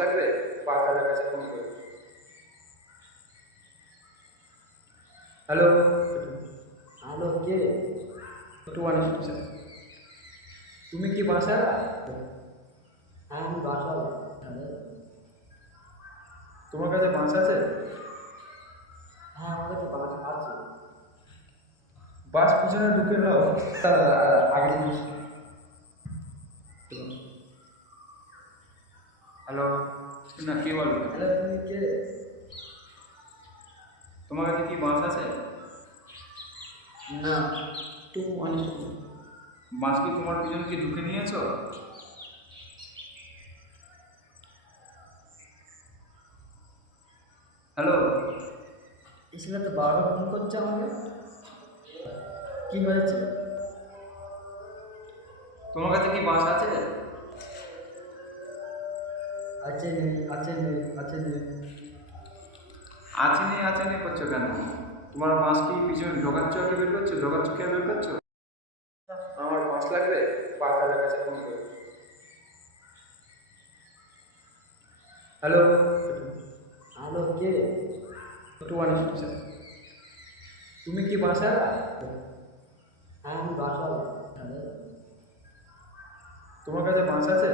লাগবে পাঁচটার কাছে ফোন করো। হ্যালো, হ্যালো, কে? একটু অনেক তুমি কি বাসা? হ্যাঁ, আমি বাসাল। তোমার কাছে বাস আছে? হ্যাঁ, আমার কাছে বাস আছে। বাস পিছনে ঢুকে নাও, তার আগে হ্যালো না, কি বলবে? হ্যালো, তুমি কে? তোমার কাছে কি বাস আছে? না, টু অনেক। বাস কি তোমার পিছনে কি ঢুকে নিয়েছো? হ্যালো, এসে তো বারবার ফোন করছে আমাকে। কি হয়েছে? তোমার কাছে কি বাস আছে? আছে নেই, আছে নেই, আছে নেই। আছে নেই করছো কেন? তোমার বাস কি পিছনে ঢোকাচ্ছ কে বের করছো? ঢোকাচ্ছ কে বের করছো? আমার বাস লাগবে পাঁচটার কাছে ফোন করো। হ্যালো, হ্যালো, কে? একটু অনেক তুমি কি বাসা? হ্যাঁ, আমি বাসাল। তোমার কাছে বাস আছে?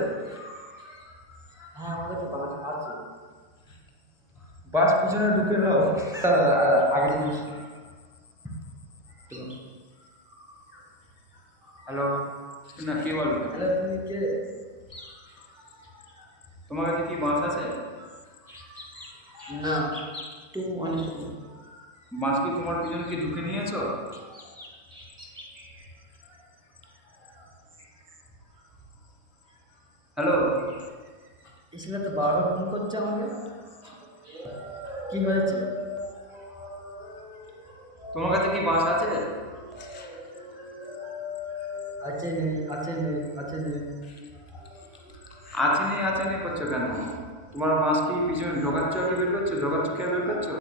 হ্যাঁ, আমার কাছে বাস আছে। বাস পিছনে ঢুকে নাও, তার আগে হ্যালো না, কি বলবে? হ্যালো, তুমি কে? তোমার কাছে কি বাস আছে? না, টু অনেক। বাস কি তোমার পিছনে কি ঢুকে নিয়েছো? হ্যালো, এসে তো বারবার ফোন করছে আমাকে। কি হয়েছে? তোমার কাছে কি বাস আছে? আছে নেই, আছে নেই, আছে নেই। আছে নেই করছো কেন? তোমার বাস কি পিছনে ঢোকাচ্ছ কে বের করছো? ঢোকাচ্ছ কে বের করছো?